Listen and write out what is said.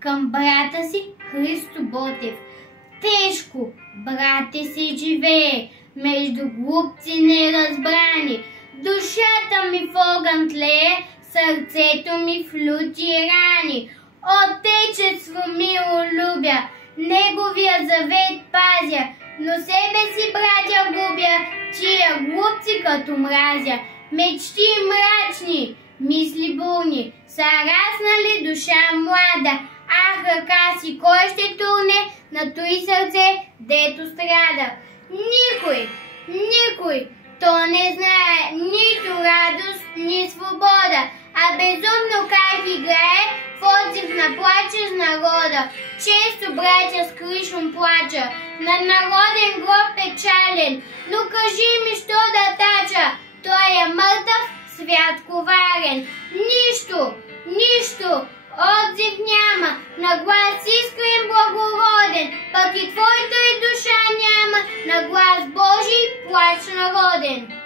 към брата си Христо Ботев. Тежко, брате, се живее между глупци неразбрани. Душата ми в огън тлее, сърцето ми в лути рани. Отечество мило любя, неговия завет пазя, но себе си, братя, губя, тия глупци като мразя. Мечти мрачни, мисли болни, са раснали душа млада. Ах, ръка си, кой ще турне на той сърце, дето страда? Никой, то не знае нито радост, ни свобода, а безумно кайф играе в отзив на плача с народа. Често братя с кришом плача, на народен гроб печален, но кажи ми, що да тача, той е мъртъв, свят коварен. Нищо, отзив няма, на глас искрен благороден, пък и твоята и душа няма, на глас Божий плач народен.